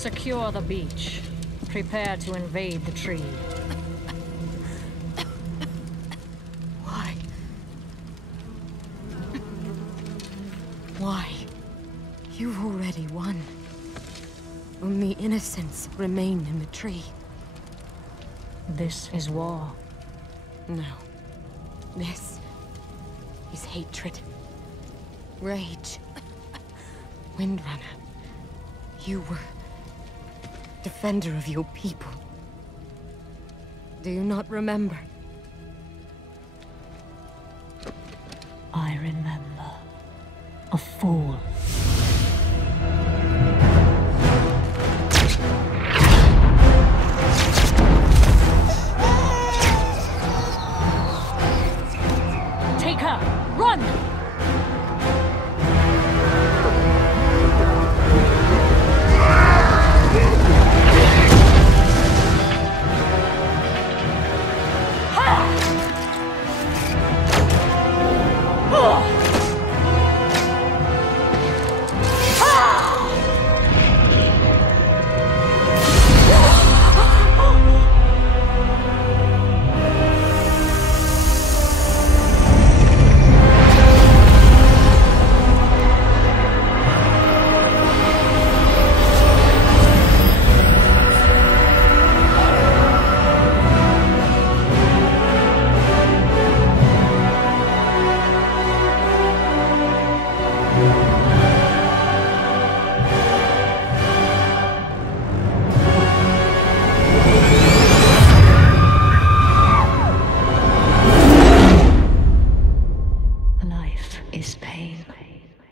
Secure the beach. Prepare to invade the tree. Why? Why? You've already won. Only innocents remain in the tree. This is war. No. This is hatred. Rage. Windrunner. You were defender of your people. Do you not remember? I remember. A fool.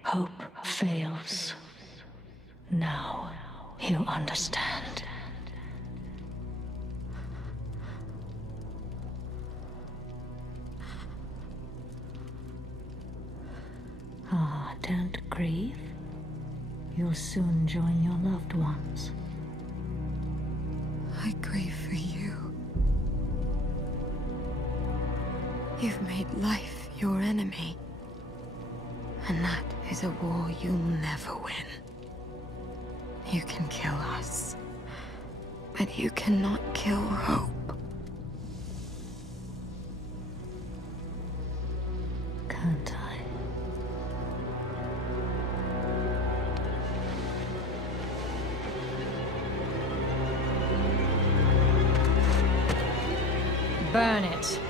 Hope fails. Now you understand. Ah, don't grieve. You'll soon join your loved ones. I grieve for you. You've made life your enemy. And that is a war you'll never win. You can kill us, but you cannot kill hope. Can't I? Burn it.